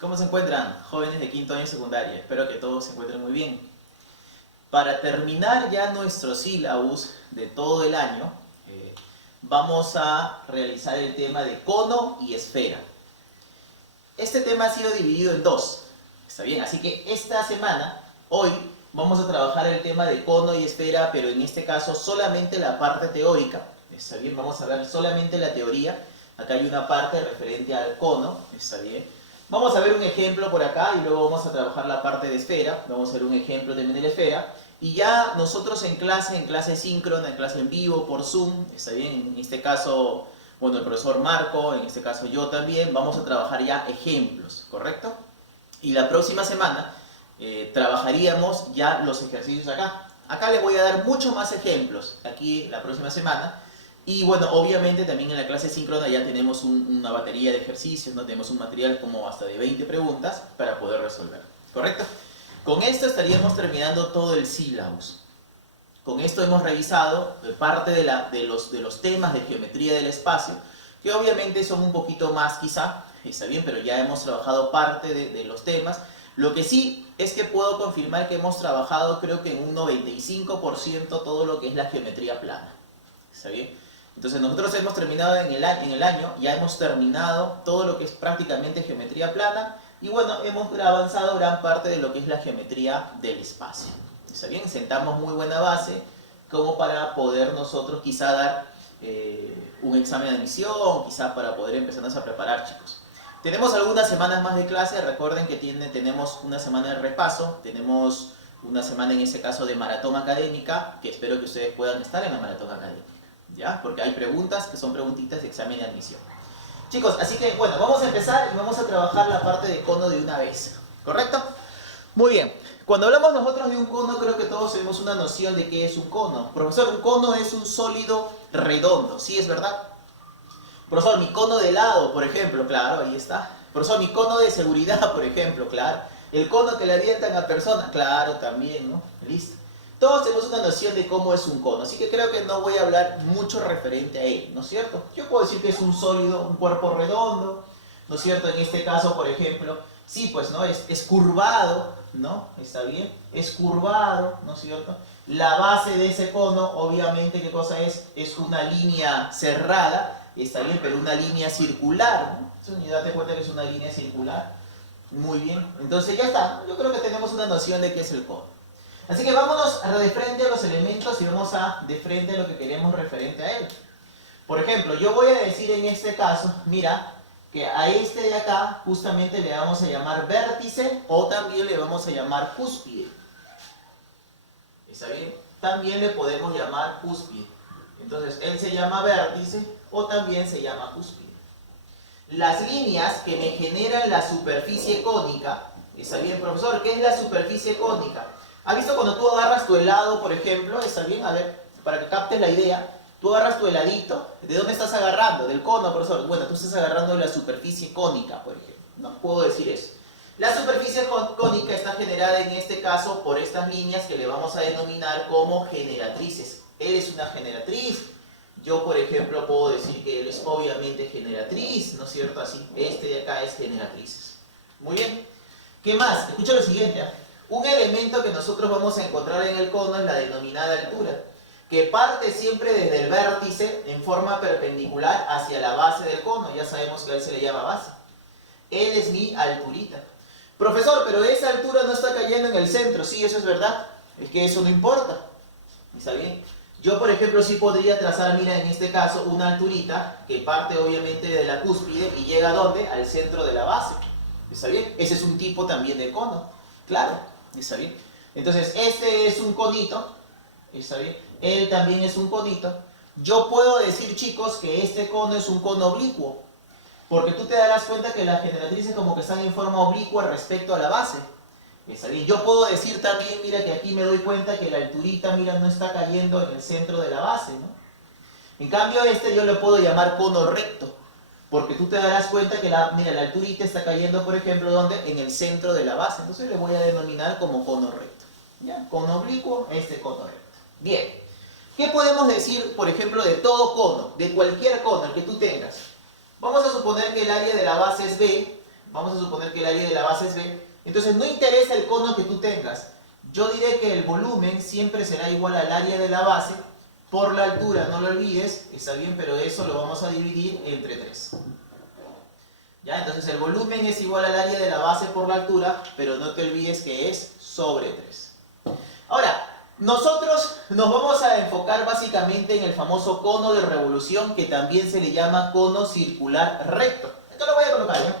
¿Cómo se encuentran, jóvenes de quinto año secundaria? Espero que todos se encuentren muy bien. Para terminar ya nuestro sílabus de todo el año, vamos a realizar el tema de cono y esfera. Este tema ha sido dividido en dos, ¿está bien? Así que esta semana, hoy, vamos a trabajar el tema de cono y esfera, pero en este caso solamente la parte teórica, ¿está bien? Vamos a hablar solamente la teoría. Acá hay una parte referente al cono, ¿está bien? Vamos a ver un ejemplo por acá y luego vamos a trabajar la parte de esfera. Vamos a ver un ejemplo también de la esfera. Y ya nosotros en clase síncrona, en clase en vivo, por Zoom, ¿está bien? En este caso, bueno, el profesor Marco, en este caso yo también, vamos a trabajar ya ejemplos, ¿correcto? Y la próxima semana trabajaríamos ya los ejercicios acá. Acá les voy a dar muchos más ejemplos, aquí la próxima semana. Y bueno, obviamente también en la clase síncrona ya tenemos una batería de ejercicios, ¿no? Tenemos un material como hasta de 20 preguntas para poder resolver, ¿correcto? Con esto estaríamos terminando todo el sílabus. Con esto hemos revisado parte de los temas de geometría del espacio, que obviamente son un poquito más quizá, está bien, pero ya hemos trabajado parte de los temas. Lo que sí es que puedo confirmar que hemos trabajado creo que en un 95% todo lo que es la geometría plana, ¿está bien? Entonces nosotros hemos terminado en el año, ya hemos terminado todo lo que es prácticamente geometría plana y bueno, hemos avanzado gran parte de lo que es la geometría del espacio. ¿Está bien? Sentamos muy buena base como para poder nosotros quizá dar un examen de admisión, quizá para poder empezarnos a preparar, chicos. Tenemos algunas semanas más de clase, recuerden que tenemos una semana de repaso, tenemos una semana en ese caso de maratón académica, que espero que ustedes puedan estar en la maratón académica. ¿Ya? Porque hay preguntas que son preguntitas de examen de admisión. Chicos, así que bueno, vamos a empezar y vamos a trabajar la parte de cono de una vez, ¿correcto? Muy bien, cuando hablamos nosotros de un cono creo que todos tenemos una noción de qué es un cono. Profesor, un cono es un sólido redondo, ¿sí es verdad? Profesor, mi cono de helado, por ejemplo, claro, ahí está. Profesor, mi cono de seguridad, por ejemplo, claro. El cono que le avientan a personas, claro, también, ¿no? Listo. Todos tenemos una noción de cómo es un cono, así que creo que no voy a hablar mucho referente a él, ¿no es cierto? Yo puedo decir que es un sólido, un cuerpo redondo, ¿no es cierto? En este caso, por ejemplo, sí, pues, ¿no? Es curvado, ¿no? ¿Está bien? Es curvado, ¿no es cierto? La base de ese cono, obviamente, ¿qué cosa es? Es una línea cerrada, ¿está bien? Pero una línea circular, ¿no? Entonces, date cuenta que es una línea circular. Muy bien, entonces ya está. Yo creo que tenemos una noción de qué es el cono. Así que vámonos de frente a los elementos y vamos de frente a lo que queremos referente a él. Por ejemplo, yo voy a decir en este caso, mira, que a este de acá justamente le vamos a llamar vértice o también le vamos a llamar cúspide. ¿Está bien? También le podemos llamar cúspide. Entonces, él se llama vértice o también se llama cúspide. Las líneas que me generan la superficie cónica, ¿está bien, profesor? ¿Qué es la superficie cónica? ¿Has visto cuando tú agarras tu helado, por ejemplo? ¿Está bien? A ver, para que captes la idea. Tú agarras tu heladito. ¿De dónde estás agarrando? Del cono, profesor. Bueno, tú estás agarrando de la superficie cónica, por ejemplo. No puedo decir eso. La superficie cónica está generada en este caso por estas líneas que le vamos a denominar como generatrices. Él es una generatriz. Yo, por ejemplo, puedo decir que él es obviamente generatriz, ¿no es cierto? Así, este de acá es generatrices. Muy bien. ¿Qué más? Escucha lo siguiente, ¿eh? Un elemento que nosotros vamos a encontrar en el cono es la denominada altura, que parte siempre desde el vértice en forma perpendicular hacia la base del cono. Ya sabemos que a él se le llama base. Él es mi alturita. Profesor, pero esa altura no está cayendo en el centro. Sí, eso es verdad. Es que eso no importa. ¿Está bien? Yo, por ejemplo, sí podría trazar, mira, en este caso, una alturita que parte obviamente de la cúspide y llega ¿a dónde? Al centro de la base. ¿Está bien? Ese es un tipo también de cono. Claro. ¿Está bien? Entonces, este es un conito. ¿Está bien? Él también es un conito. Yo puedo decir, chicos, que este cono es un cono oblicuo. Porque tú te darás cuenta que las generatrices como que están en forma oblicua respecto a la base. ¿Está bien? Yo puedo decir también, mira, que aquí me doy cuenta que la alturita, mira, no está cayendo en el centro de la base, ¿no? En cambio, este yo le puedo llamar cono recto. Porque tú te darás cuenta que mira, la alturita está cayendo, por ejemplo, ¿dónde? En el centro de la base. Entonces le voy a denominar como cono recto. ¿Ya? Cono oblicuo, este cono recto. Bien. ¿Qué podemos decir, por ejemplo, de todo cono? De cualquier cono, el que tú tengas. Vamos a suponer que el área de la base es B. Vamos a suponer que el área de la base es B. Entonces no interesa el cono que tú tengas. Yo diré que el volumen siempre será igual al área de la base por la altura, no lo olvides, está bien, pero eso lo vamos a dividir entre 3. ¿Ya? Entonces el volumen es igual al área de la base por la altura, pero no te olvides que es sobre 3. Ahora, nosotros nos vamos a enfocar básicamente en el famoso cono de revolución, que también se le llama cono circular recto. Esto lo voy a colocar, ¿ya?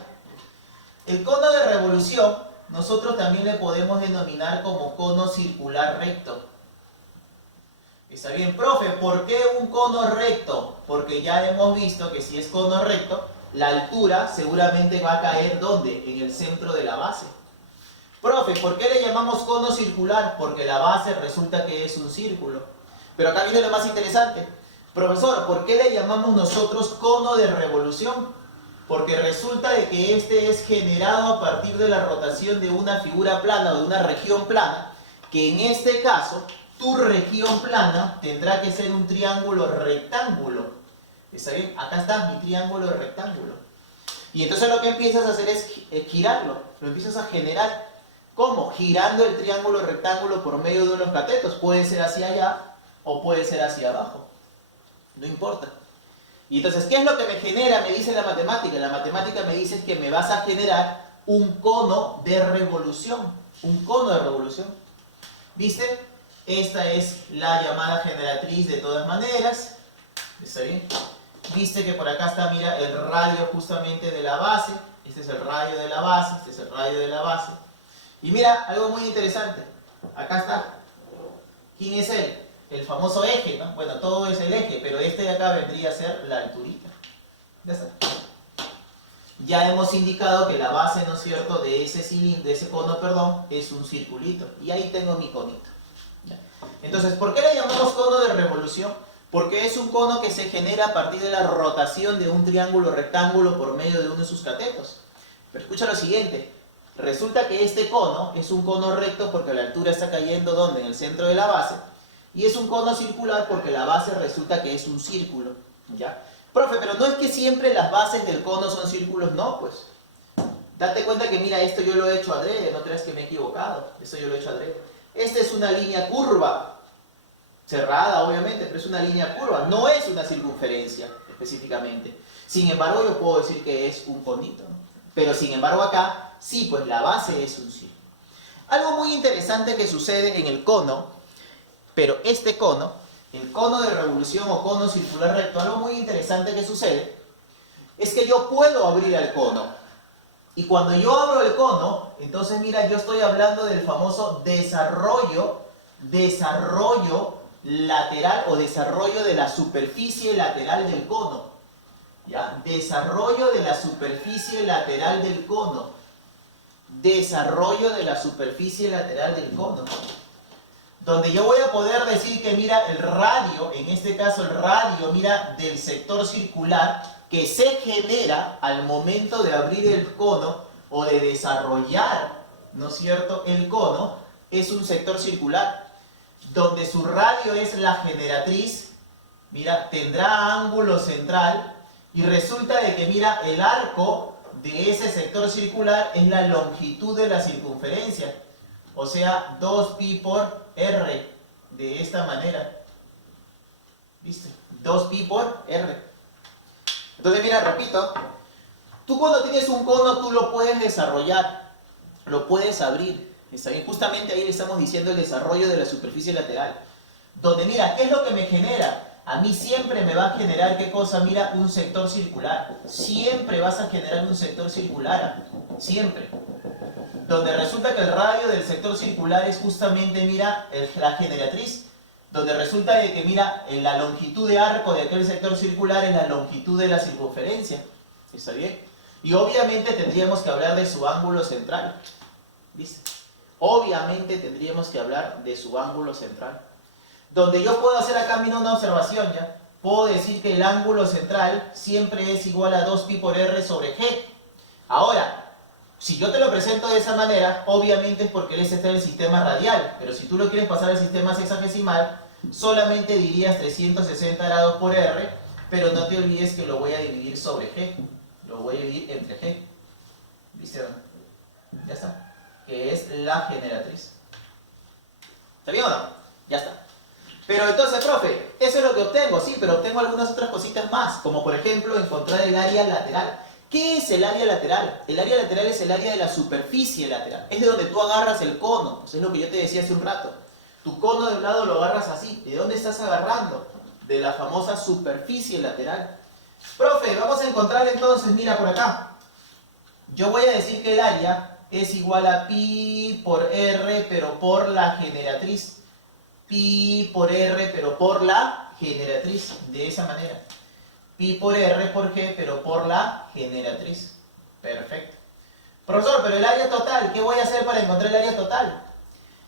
El cono de revolución, nosotros también le podemos denominar como cono circular recto. Está bien, profe, ¿por qué un cono recto? Porque ya hemos visto que si es cono recto, la altura seguramente va a caer ¿dónde? En el centro de la base. Profe, ¿por qué le llamamos cono circular? Porque la base resulta que es un círculo. Pero acá viene lo más interesante. Profesor, ¿por qué le llamamos nosotros cono de revolución? Porque resulta de que este es generado a partir de la rotación de una figura plana o de una región plana, que en este caso, tu región plana tendrá que ser un triángulo rectángulo. ¿Está bien? Acá está mi triángulo rectángulo. Y entonces lo que empiezas a hacer es girarlo, lo empiezas a generar. ¿Cómo? Girando el triángulo rectángulo por medio de unos catetos. Puede ser hacia allá o puede ser hacia abajo. No importa. Y entonces, ¿qué es lo que me genera? Me dice la matemática. La matemática me dice que me vas a generar un cono de revolución. Un cono de revolución. ¿Viste? Esta es la llamada generatriz de todas maneras. ¿Está bien? Viste que por acá está, mira, el radio justamente de la base. Este es el radio de la base, este es el radio de la base. Y mira, algo muy interesante. Acá está. ¿Quién es él? El famoso eje, ¿no? Bueno, todo es el eje, pero este de acá vendría a ser la alturita. Ya está. Ya hemos indicado que la base, ¿no es cierto?, de ese cilindro, de ese cono, perdón, es un circulito. Y ahí tengo mi conito. ¿Ya? Entonces, ¿por qué le llamamos cono de revolución? Porque es un cono que se genera a partir de la rotación de un triángulo rectángulo por medio de uno de sus catetos. Pero escucha lo siguiente. Resulta que este cono es un cono recto porque la altura está cayendo ¿dónde? En el centro de la base. Y es un cono circular porque la base resulta que es un círculo. ¿Ya? Profe, pero no es que siempre las bases del cono son círculos, no, pues. Date cuenta que mira, esto yo lo he hecho adrede, no creas que me he equivocado. Esto yo lo he hecho adrede. Esta es una línea curva. Cerrada, obviamente, pero es una línea curva. No es una circunferencia, específicamente. Sin embargo, yo puedo decir que es un conito, ¿no? Pero sin embargo acá, sí, pues la base es un círculo. Algo muy interesante que sucede en el cono, pero este cono, el cono de revolución o cono circular recto, algo muy interesante que sucede es que yo puedo abrir el cono. Y cuando yo abro el cono, entonces mira, yo estoy hablando del famoso desarrollo lateral o desarrollo de la superficie lateral del cono. ¿Ya? Desarrollo de la superficie lateral del cono. Desarrollo de la superficie lateral del cono. Donde yo voy a poder decir que mira el radio, en este caso el radio, mira, del sector circular que se genera al momento de abrir el cono o de desarrollar, ¿no es cierto?, el cono, es un sector circular. Donde su radio es la generatriz, mira, tendrá ángulo central y resulta de que, mira, el arco de ese sector circular es la longitud de la circunferencia. O sea, 2pi por r, de esta manera. ¿Viste? 2pi por r. Entonces, mira, repito, tú cuando tienes un cono, tú lo puedes desarrollar, lo puedes abrir. ¿Está bien? Justamente ahí le estamos diciendo el desarrollo de la superficie lateral. Donde, mira, ¿qué es lo que me genera? A mí siempre me va a generar, ¿qué cosa? Mira, un sector circular. Siempre vas a generar un sector circular. Siempre. Donde resulta que el radio del sector circular es justamente, mira, la generatriz. Donde resulta de que, mira, la longitud de arco de aquel sector circular es la longitud de la circunferencia. ¿Está bien? Y obviamente tendríamos que hablar de su ángulo central. ¿Viste? Obviamente tendríamos que hablar de su ángulo central. Donde yo puedo hacer acá, mira, una observación, ¿ya? Puedo decir que el ángulo central siempre es igual a 2pi por r sobre g. Ahora, si yo te lo presento de esa manera, obviamente es porque él está en el sistema radial. Pero si tú lo quieres pasar al sistema sexagesimal, solamente dirías 360 grados por r, pero no te olvides que lo voy a dividir sobre g. Lo voy a dividir entre g. ¿Viste? Ya está. Que es la generatriz. ¿Está bien o no? Ya está. Pero entonces, profe, eso es lo que obtengo, sí, pero obtengo algunas otras cositas más, como por ejemplo encontrar el área lateral. ¿Qué es el área lateral? El área lateral es el área de la superficie lateral. Es de donde tú agarras el cono. Pues es lo que yo te decía hace un rato. Tu cono de un lado lo agarras así. ¿De dónde estás agarrando? De la famosa superficie lateral. Profe, vamos a encontrar entonces, mira por acá. Yo voy a decir que el área es igual a pi por r, pero por la generatriz. Pi por r, pero por la generatriz. De esa manera. Pi por r por g, pero por la generatriz. Perfecto. Profesor, pero el área total, ¿qué voy a hacer para encontrar el área total?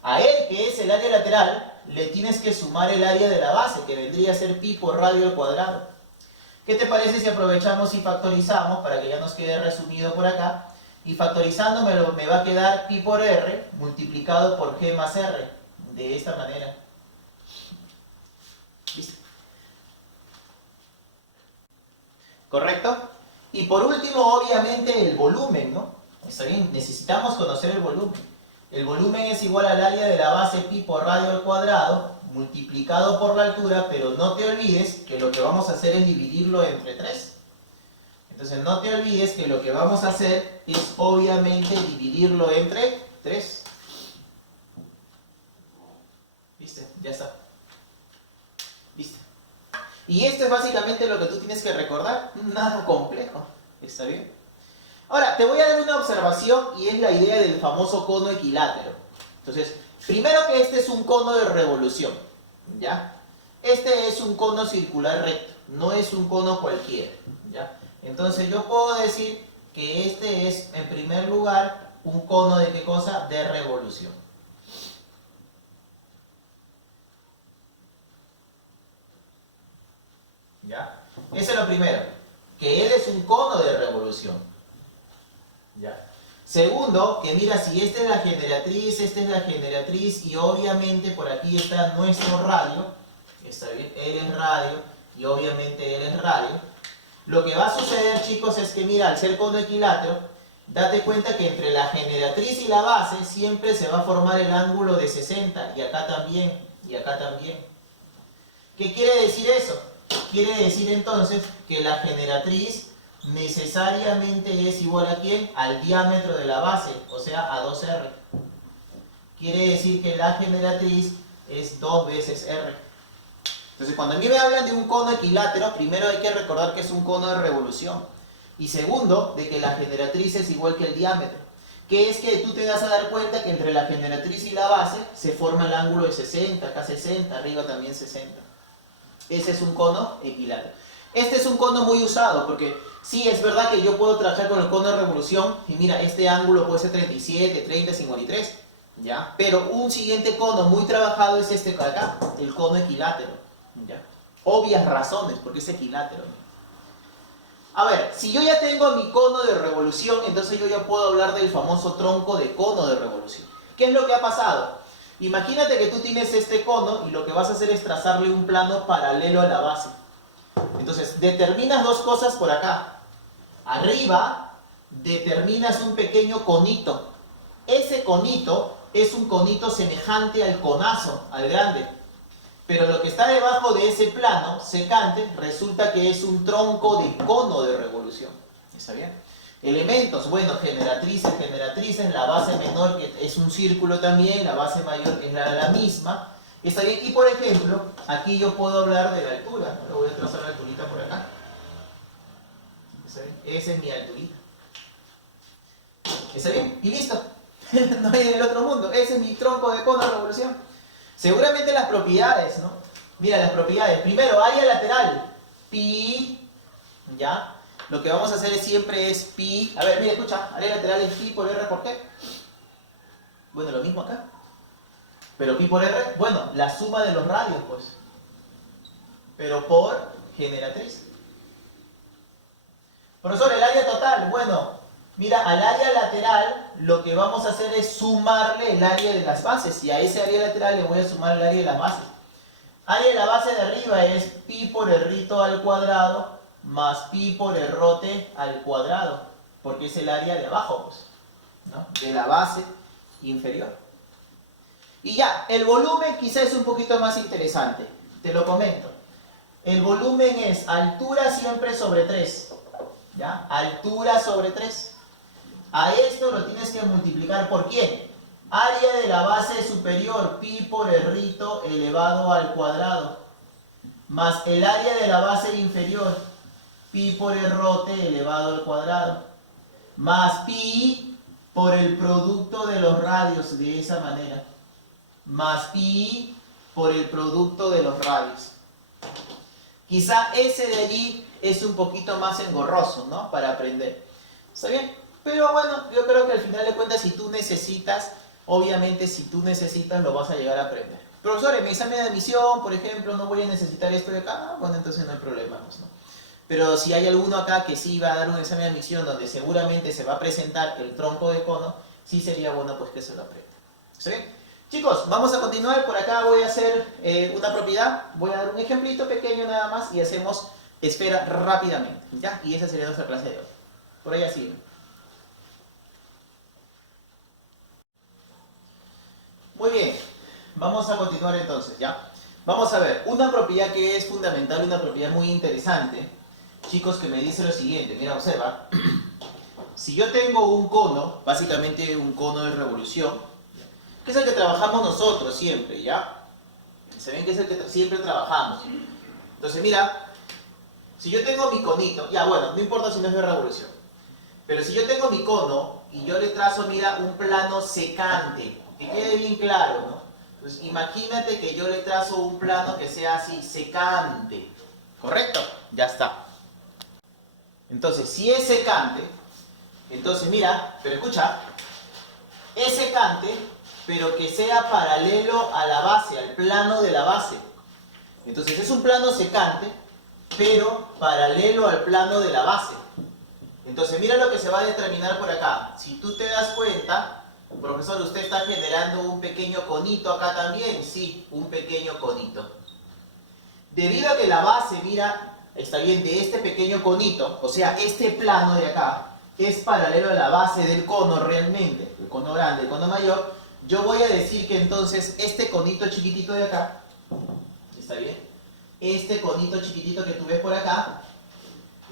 A él, que es el área lateral, le tienes que sumar el área de la base, que vendría a ser pi por radio al cuadrado. ¿Qué te parece si aprovechamos y factorizamos, para que ya nos quede resumido por acá? Y factorizando me va a quedar pi por r multiplicado por g más r. De esta manera. ¿Listo? ¿Correcto? Y por último, obviamente, el volumen, ¿no? Está bien, necesitamos conocer el volumen. El volumen es igual al área de la base pi por radio al cuadrado, multiplicado por la altura, pero no te olvides que lo que vamos a hacer es dividirlo entre 3. Entonces no te olvides que lo que vamos a hacer es obviamente dividirlo entre 3. ¿Viste? Ya está. ¿Viste? Y esto es básicamente lo que tú tienes que recordar. Nada complejo. ¿Está bien? Ahora, te voy a dar una observación y es la idea del famoso cono equilátero. Entonces, primero que este es un cono de revolución. ¿Ya? Este es un cono circular recto. No es un cono cualquiera. ¿Ya? Entonces yo puedo decir que este es, en primer lugar, un cono de ¿qué cosa? De revolución. ¿Ya? Eso es lo primero, que él es un cono de revolución. ¿Ya? Segundo, que mira, si esta es la generatriz y obviamente por aquí está nuestro radio, está bien, él es radio y obviamente él es radio. Lo que va a suceder, chicos, es que mira, al ser cono equilátero, date cuenta que entre la generatriz y la base siempre se va a formar el ángulo de 60 y acá también, y acá también. ¿Qué quiere decir eso? Quiere decir entonces que la generatriz necesariamente es igual ¿a quién? Al diámetro de la base, o sea, a 2R. Quiere decir que la generatriz es 2 veces R. Entonces, cuando a mí me hablan de un cono equilátero, primero hay que recordar que es un cono de revolución. Y segundo, de que la generatriz es igual que el diámetro. Que es que tú te vas a dar cuenta que entre la generatriz y la base se forma el ángulo de 60, acá 60, arriba también 60. Ese es un cono equilátero. Este es un cono muy usado porque sí, es verdad que yo puedo trabajar con el cono de revolución y mira, este ángulo puede ser 37, 30, 53, ¿ya? Pero un siguiente cono muy trabajado es este de acá, el cono equilátero, ¿ya? Obvias razones, porque es equilátero, ¿no? A ver, si yo ya tengo mi cono de revolución, entonces yo ya puedo hablar del famoso tronco de cono de revolución. ¿Qué es lo que ha pasado? Imagínate que tú tienes este cono y lo que vas a hacer es trazarle un plano paralelo a la base. Entonces, determinas dos cosas por acá. Arriba, determinas un pequeño conito. Ese conito es un conito semejante al conazo, al grande. Pero lo que está debajo de ese plano secante resulta que es un tronco de cono de revolución. ¿Está bien? Elementos, bueno, generatrices, la base menor que es un círculo también, la base mayor que es la misma. ¿Está bien? Y por ejemplo, aquí yo puedo hablar de la altura, ¿no? Le voy a trazar la alturita por acá. ¿Está bien? Esa es mi alturita. ¿Está bien? Y listo. No hay del otro mundo. Ese es mi tronco de cono de revolución. Seguramente las propiedades, ¿no? Mira, las propiedades. Primero, área lateral. Pi, ¿ya? Lo que vamos a hacer siempre es pi. A ver, mira, escucha. Área lateral es pi por r por qué. Bueno, lo mismo acá. Pero pi por r, bueno, la suma de los radios, pues. Pero por generatriz. Profesor, el área total, bueno, mira, al área lateral lo que vamos a hacer es sumarle el área de las bases. Y a ese área lateral le voy a sumar el área de las bases. Área de la base de arriba es pi por r al cuadrado más pi por r al cuadrado. porque es el área de abajo, pues, ¿no? De la base inferior. Y ya, el volumen quizás es un poquito más interesante, te lo comento. El volumen es altura siempre sobre 3, ¿ya? Altura sobre 3. A esto lo tienes que multiplicar por ¿quién? Área de la base superior, pi por el rito elevado al cuadrado, más el área de la base inferior, pi por el rote elevado al cuadrado, más pi por el producto de los radios, de esa manera, más pi por el producto de los radios. Quizá ese de allí es un poquito más engorroso, ¿no? Para aprender. ¿Está bien? Pero bueno, yo creo que al final de cuentas, si tú necesitas, obviamente si tú necesitas, lo vas a llegar a aprender. Profesor, en mi examen de admisión, por ejemplo, no voy a necesitar esto de acá, bueno, entonces no hay problema, ¿no? Pero si hay alguno acá que sí va a dar un examen de admisión donde seguramente se va a presentar el tronco de cono, sí sería bueno pues que se lo aprenda. ¿Está bien? Chicos, vamos a continuar. Por acá voy a hacer una propiedad, voy a dar un ejemplito pequeño nada más y hacemos esfera rápidamente, ¿ya? Y esa sería nuestra clase de hoy. Por ahí así. Muy bien, vamos a continuar entonces, ¿ya? Vamos a ver, una propiedad que es fundamental, una propiedad muy interesante, chicos, que me dice lo siguiente. Mira, observa. Si yo tengo un cono, básicamente un cono de revolución, que es el que trabajamos nosotros siempre, ¿ya? Se ven que es el que siempre trabajamos. Entonces, mira, si yo tengo mi conito, ya bueno, no importa si no es de revolución, pero si yo tengo mi cono y yo le trazo, mira, un plano secante, que quede bien claro, ¿no? Entonces, imagínate que yo le trazo un plano que sea así, secante, ¿correcto? Ya está. Entonces, si es secante, entonces mira, pero escucha, es secante, pero que sea paralelo a la base, al plano de la base. Entonces es un plano secante, pero paralelo al plano de la base. Entonces mira lo que se va a determinar por acá. Si tú te das cuenta, profesor, usted está generando un pequeño conito acá también. Sí, un pequeño conito. Debido a que la base, mira, está bien, de este pequeño conito, o sea, este plano de acá, es paralelo a la base del cono realmente, el cono grande, el cono mayor, yo voy a decir que entonces este conito chiquitito de acá, ¿está bien? Este conito chiquitito que tú ves por acá,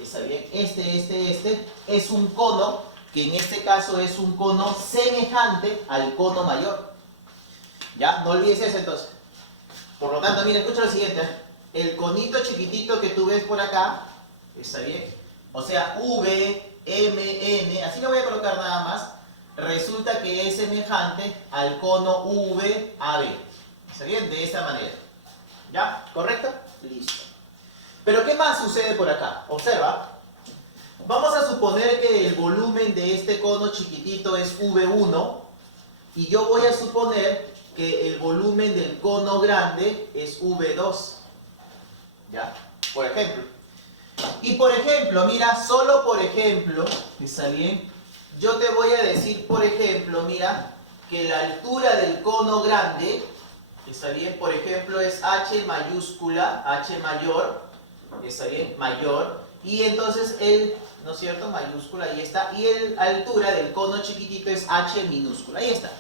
¿está bien? Este, es un cono, que en este caso es un cono semejante al cono mayor. ¿Ya? No olvides eso entonces. Por lo tanto, mira, escucha lo siguiente. El conito chiquitito que tú ves por acá, ¿está bien? O sea, V, M, N, así lo voy a colocar nada más, resulta que es semejante al cono VAB. ¿Está bien? De esa manera. ¿Ya? ¿Correcto? Listo. Pero ¿qué más sucede por acá? Observa. Vamos a suponer que el volumen de este cono chiquitito es V1 y yo voy a suponer que el volumen del cono grande es V2. ¿Ya? Por ejemplo. Y por ejemplo, mira, solo por ejemplo, ¿está bien? Yo te voy a decir, por ejemplo, mira, que la altura del cono grande, ¿está bien? Por ejemplo, es H mayúscula, H mayor, ¿está bien? Mayor. Y entonces el, ¿no es cierto? Mayúscula, ahí está. Y la altura del cono chiquitito es H minúscula, ahí está.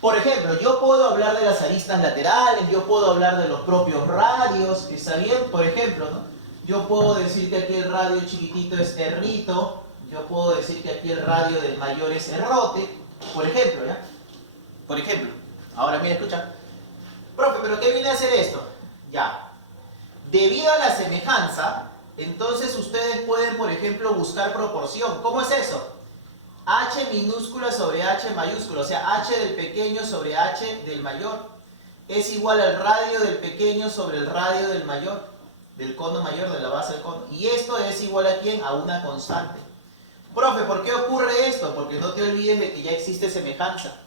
Por ejemplo, yo puedo hablar de las aristas laterales, yo puedo hablar de los propios radios, ¿está bien? Por ejemplo, ¿no? Yo puedo decir que aquí el radio chiquitito es errito, yo puedo decir que aquí el radio del mayor es errote, por ejemplo, ¿ya? Por ejemplo. Ahora, mira, escucha. Profe, ¿pero qué viene a hacer esto? Ya. Debido a la semejanza, entonces ustedes pueden, por ejemplo, buscar proporción. ¿Cómo es eso? H minúscula sobre H mayúscula, o sea, H del pequeño sobre H del mayor, es igual al radio del pequeño sobre el radio del mayor, del cono mayor, de la base del cono. Y esto es igual a ¿quién? A una constante. Profe, ¿por qué ocurre esto? Porque no te olvides de que ya existe semejanza.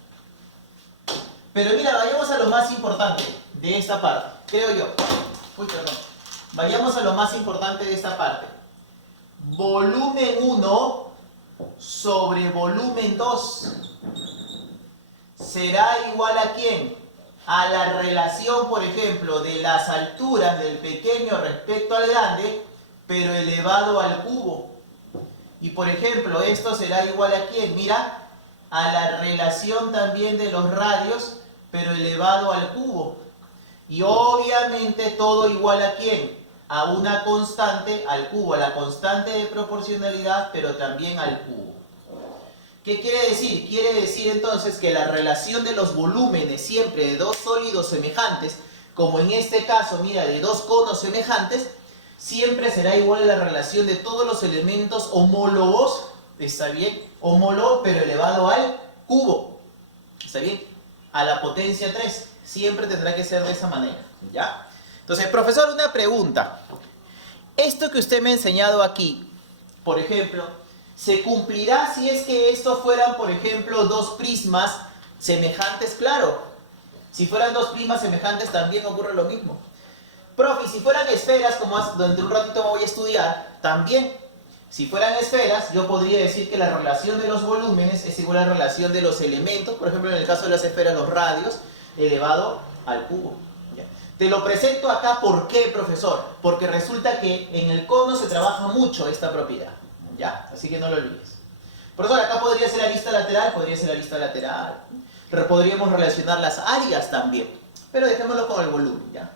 Pero mira, vayamos a lo más importante de esta parte, creo yo. Uy, perdón. Vayamos a lo más importante de esta parte. Volumen 1 sobre volumen 2 será igual a ¿quién? A la relación, por ejemplo, de las alturas del pequeño respecto al grande, pero elevado al cubo. Y por ejemplo, esto será igual a ¿quién? Mira, a la relación también de los radios, pero elevado al cubo. Y obviamente todo igual a ¿quién? A una constante al cubo, a la constante de proporcionalidad, pero también al cubo. ¿Qué quiere decir? Quiere decir entonces que la relación de los volúmenes siempre de dos sólidos semejantes, como en este caso, mira, de dos conos semejantes, siempre será igual a la relación de todos los elementos homólogos, ¿está bien? Homólogo, pero elevado al cubo, ¿está bien? A la potencia 3, siempre tendrá que ser de esa manera, ¿ya? Entonces, profesor, una pregunta. Esto que usted me ha enseñado aquí, por ejemplo, ¿se cumplirá si es que estos fueran, por ejemplo, dos prismas semejantes? Claro. Si fueran dos prismas semejantes también ocurre lo mismo. Profe, si fueran esferas, como dentro de un ratito me voy a estudiar, también. Si fueran esferas, yo podría decir que la relación de los volúmenes es igual a la relación de los elementos, por ejemplo, en el caso de las esferas, los radios, elevado al cubo. ¿Ya? Te lo presento acá, ¿por qué, profesor? Porque resulta que en el cono se trabaja mucho esta propiedad. ¿Ya? Así que no lo olvides. Profesor, acá podría ser la lista lateral, podría ser la lista lateral. Podríamos relacionar las áreas también, pero dejémoslo con el volumen, ¿ya?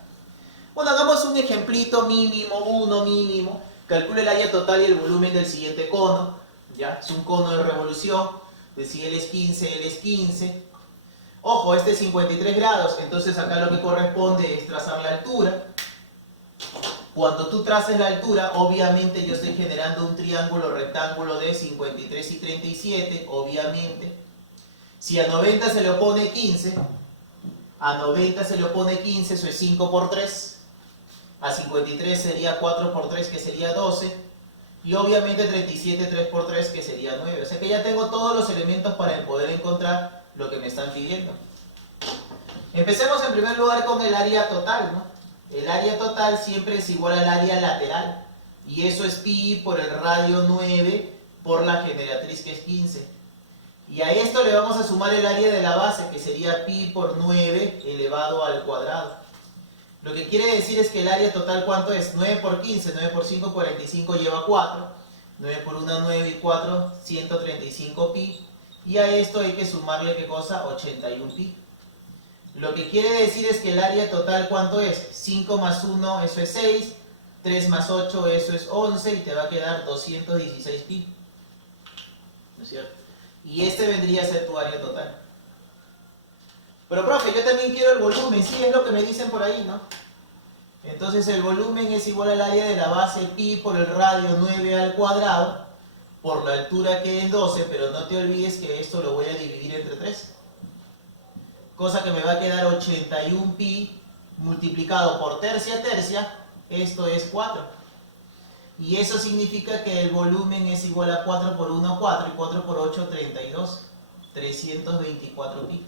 Bueno, hagamos un ejemplito mínimo, uno mínimo. Calcule el área total y el volumen del siguiente cono, ¿ya? Es un cono de revolución, si él es 15, él es 15. Ojo, este es 53 grados, entonces acá lo que corresponde es trazar la altura. Cuando tú traces la altura, obviamente yo estoy generando un triángulo rectángulo de 53 y 37, obviamente. Si a 90 se le opone 15, a 90 se le opone 15, eso es 5 por 3. A 53 sería 4 por 3, que sería 12. Y obviamente 37, 3 por 3, que sería 9. O sea que ya tengo todos los elementos para poder encontrar lo que me están pidiendo. Empecemos en primer lugar con el área total, ¿no? El área total siempre es igual al área lateral. Y eso es pi por el radio 9 por la generatriz, que es 15. Y a esto le vamos a sumar el área de la base, que sería pi por 9 elevado al cuadrado. Lo que quiere decir es que el área total, ¿cuánto es? 9 por 15, 9 por 5, 45 lleva 4. 9 por 1, 9 y 4, 135 pi. Y a esto hay que sumarle, ¿qué cosa? 81 pi. Lo que quiere decir es que el área total, ¿cuánto es? 5 más 1, eso es 6. 3 más 8, eso es 11. Y te va a quedar 216 pi. ¿No es cierto? Y este vendría a ser tu área total. Pero profe, yo también quiero el volumen, sí, es lo que me dicen por ahí, ¿no? Entonces el volumen es igual al área de la base pi por el radio 9 al cuadrado, por la altura que es 12, pero no te olvides que esto lo voy a dividir entre 3. Cosa que me va a quedar 81 pi multiplicado por tercia, esto es 4. Y eso significa que el volumen es igual a 4 por 1, 4, y 4 por 8, 32. 324 pi.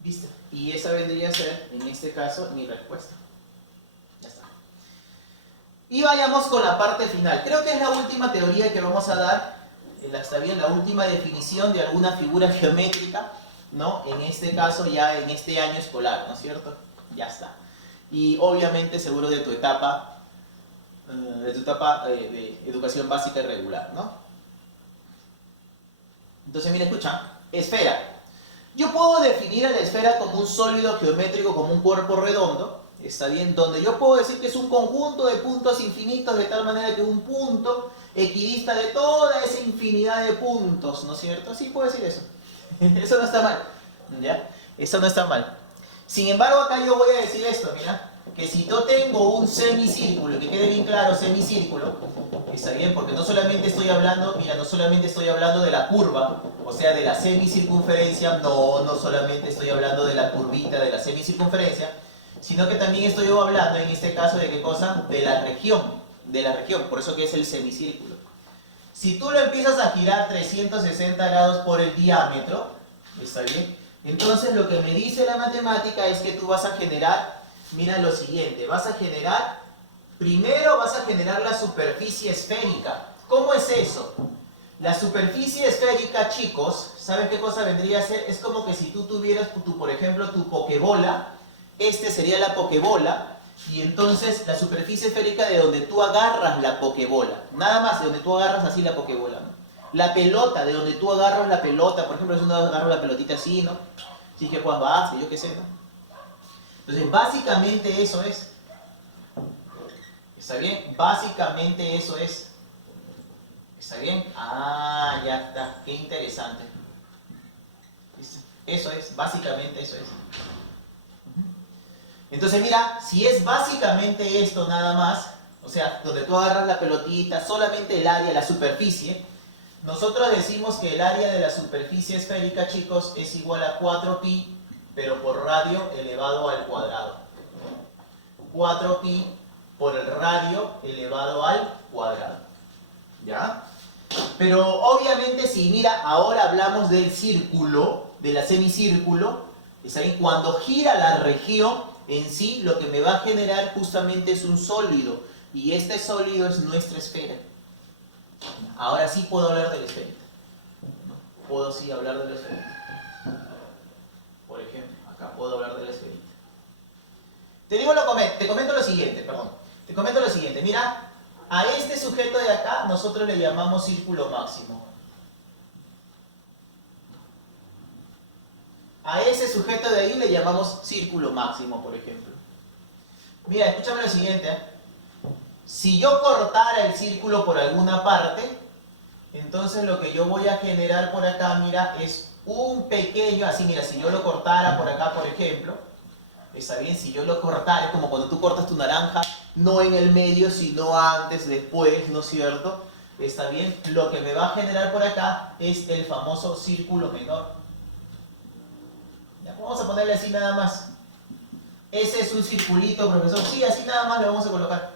¿Viste? Y esa vendría a ser, en este caso, mi respuesta. Ya está. Y vayamos con la parte final. Creo que es la última teoría que vamos a dar. Está bien, la última definición de alguna figura geométrica, ¿no? En este caso, ya en este año escolar, ¿no es cierto? Ya está. Y obviamente seguro de tu etapa de educación básica y regular, ¿no? Entonces, mira, escucha. Esfera. Yo puedo definir a la esfera como un sólido geométrico, como un cuerpo redondo, ¿está bien? Donde yo puedo decir que es un conjunto de puntos infinitos, de tal manera que un punto equidista de toda esa infinidad de puntos, ¿no es cierto? Sí puedo decir eso. Eso no está mal, ¿ya? Eso no está mal. Sin embargo, acá yo voy a decir esto, mira, que si yo tengo un semicírculo, que quede bien claro, semicírculo, está bien, porque no solamente estoy hablando, mira, no solamente estoy hablando de la curva, o sea, de la semicircunferencia, no solamente estoy hablando de la curvita de la semicircunferencia, sino que también estoy hablando, en este caso, ¿de qué cosa? De la región, por eso que es el semicírculo. Si tú lo empiezas a girar 360 grados por el diámetro, ¿está bien? Entonces lo que me dice la matemática es que tú vas a generar, mira lo siguiente, primero vas a generar la superficie esférica. ¿Cómo es eso? La superficie esférica, chicos, ¿saben qué cosa vendría a ser? Es como que si tú tuvieras, por ejemplo, tu pokebola, este sería la pokebola, Y entonces la superficie esférica de donde tú agarras la pokebola. Nada más de donde tú agarras así la pokebola, ¿no? La pelota, de donde tú agarras la pelota. Por ejemplo, si uno agarra la pelotita así, ¿no? Si es que Juan base, yo qué sé, ¿no? Entonces, básicamente eso es. ¿Está bien? Básicamente eso es. ¿Está bien? Ah, ya está. Qué interesante. Eso es, básicamente eso es. Entonces mira, si es básicamente esto nada más, o sea, donde tú agarras la pelotita, solamente el área, la superficie, nosotros decimos que el área de la superficie esférica, chicos, es igual a 4pi, pero por radio elevado al cuadrado. 4pi por el radio elevado al cuadrado. ¿Ya? Pero obviamente si mira, ahora hablamos del círculo, de la semicírculo, ¿está bien? Cuando gira la región en sí, lo que me va a generar justamente es un sólido. Y este sólido es nuestra esfera. Ahora sí puedo hablar de la esferita. Puedo sí hablar de la esferita. Por ejemplo, acá puedo hablar de la esferita. Te comento lo siguiente, perdón. Te comento lo siguiente. Mira, a este sujeto de acá nosotros le llamamos círculo máximo. A ese sujeto de ahí le llamamos círculo máximo, por ejemplo. Mira, escúchame lo siguiente, ¿eh? Si yo cortara el círculo por alguna parte, entonces lo que yo voy a generar por acá, mira, es un pequeño, así mira, si yo lo cortara por acá, por ejemplo, está bien, si yo lo cortara, es como cuando tú cortas tu naranja, no en el medio, sino antes, después, ¿no es cierto? Está bien, lo que me va a generar por acá es el famoso círculo menor. Vamos a ponerle así nada más. Ese es un circulito, profesor. Sí, así nada más le vamos a colocar.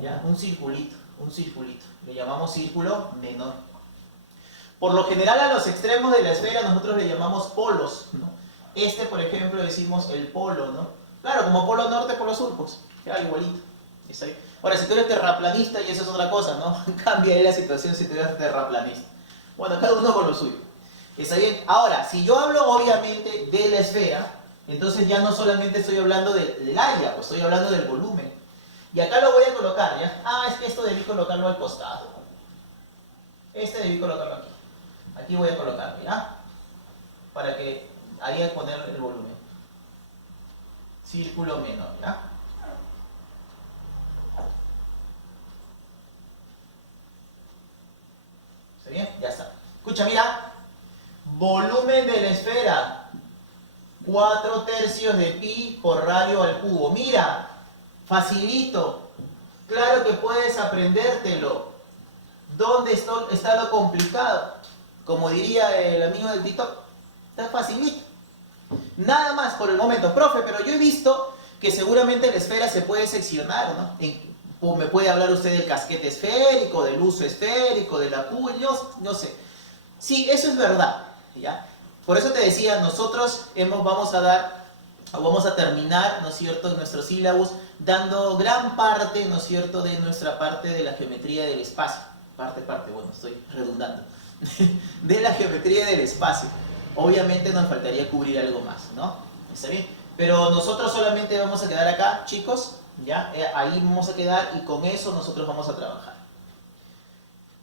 ¿Ya? Un circulito, un circulito. Le llamamos círculo menor. Por lo general a los extremos de la esfera nosotros le llamamos polos, ¿no? Este, por ejemplo, decimos el polo, ¿no? Claro, como polo norte, polo sur, pues. Queda igualito. ¿Está bien? Ahora, si tú eres terraplanista, y eso es otra cosa, ¿no? Cambia ahí la situación si tú eres terraplanista. Bueno, cada uno con lo suyo. ¿Está bien? Ahora, si yo hablo obviamente de la esfera, entonces ya no solamente estoy hablando del área, pues estoy hablando del volumen. Y acá lo voy a colocar, ¿ya? Ah, es que esto debí colocarlo al costado. Este debí colocarlo aquí. Aquí voy a colocarlo, ¿ya? Para que ahí a poner el volumen. Círculo menor, ¿ya? ¿Está bien? Ya está. Escucha, mira. Volumen de la esfera, 4/3 de pi por radio al cubo. Mira, facilito. Claro que puedes aprendértelo. ¿Dónde está lo complicado? Como diría el amigo del TikTok, está facilito. Nada más por el momento, profe, pero yo he visto que seguramente la esfera se puede seccionar, ¿no? O me puede hablar usted del casquete esférico, del uso esférico, de la cuba, yo no sé. Sí, eso es verdad. ¿Ya? Por eso te decía, nosotros vamos a terminar, ¿no es cierto?, nuestros sílabos dando gran parte, ¿no es cierto?, de nuestra parte de la geometría del espacio. Bueno, estoy redundando. De la geometría del espacio. Obviamente nos faltaría cubrir algo más, ¿no? ¿Está bien? Pero nosotros solamente vamos a quedar acá, chicos, ¿ya? Ahí vamos a quedar y con eso nosotros vamos a trabajar.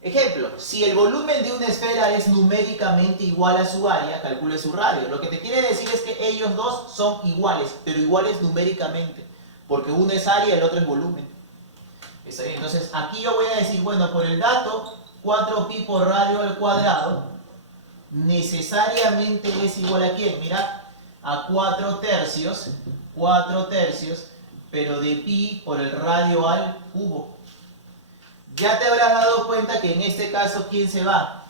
Ejemplo, si el volumen de una esfera es numéricamente igual a su área, calcule su radio. Lo que te quiere decir es que ellos dos son iguales, pero iguales numéricamente, porque uno es área y el otro es volumen. ¿Está bien? Entonces, aquí yo voy a decir, bueno, por el dato, 4pi por radio al cuadrado, necesariamente es igual a ¿quién? Mira, a 4/3, pero de pi por el radio al cubo. Ya te habrás dado cuenta que en este caso, ¿quién se va?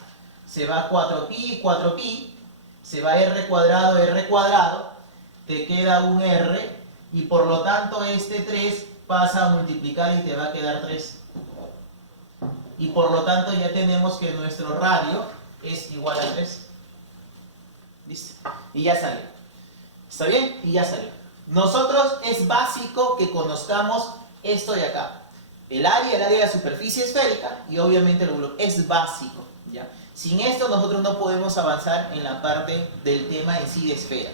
Se va 4pi, se va r cuadrado, te queda un r, y por lo tanto este 3 pasa a multiplicar y te va a quedar 3. Y por lo tanto ya tenemos que nuestro radio es igual a 3. ¿Listo? Y ya salió. ¿Está bien? Y ya salió. Nosotros es básico que conozcamos esto de acá. El área de la superficie esférica y obviamente el volumen. Es básico, ¿ya? Sin esto nosotros no podemos avanzar en la parte del tema en sí de esfera.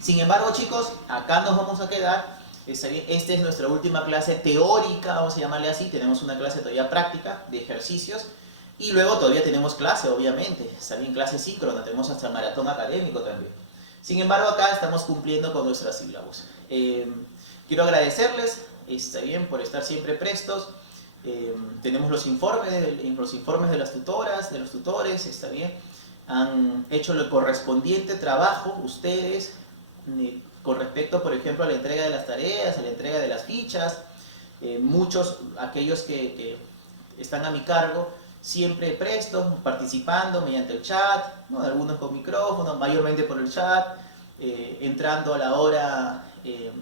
Sin embargo, chicos, acá nos vamos a quedar Está bien, esta es nuestra última clase teórica, vamos a llamarle así. Tenemos una clase todavía práctica de ejercicios. Y luego todavía tenemos clase, obviamente. Está bien, clase síncrona, tenemos hasta maratón académico también. Sin embargo, acá estamos cumpliendo con nuestras sílabos. Quiero agradecerles, está bien, por estar siempre prestos. Tenemos los informes de las tutoras, de los tutores, está bien. Han hecho el correspondiente trabajo ustedes con respecto, por ejemplo, a la entrega de las tareas, a la entrega de las fichas. Muchos, aquellos que están a mi cargo, siempre prestos, participando mediante el chat, ¿no? Algunos con micrófono, mayormente por el chat, entrando a la hora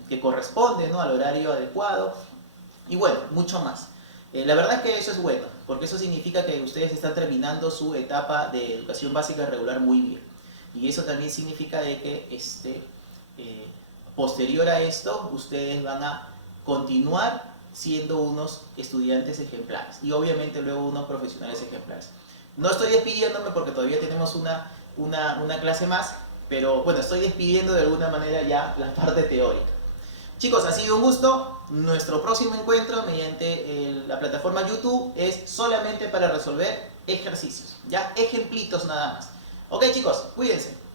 que corresponde, ¿no? Al horario adecuado, y bueno, mucho más. La verdad es que eso es bueno, porque eso significa que ustedes están terminando su etapa de educación básica regular muy bien. Y eso también significa de que posterior a esto, ustedes van a continuar siendo unos estudiantes ejemplares y obviamente luego unos profesionales ejemplares. No estoy despidiéndome porque todavía tenemos una clase más, pero bueno, estoy despidiendo de alguna manera ya la parte teórica. Chicos, ha sido un gusto. Nuestro próximo encuentro mediante la plataforma YouTube es solamente para resolver ejercicios, ya ejemplitos nada más. Ok chicos, cuídense.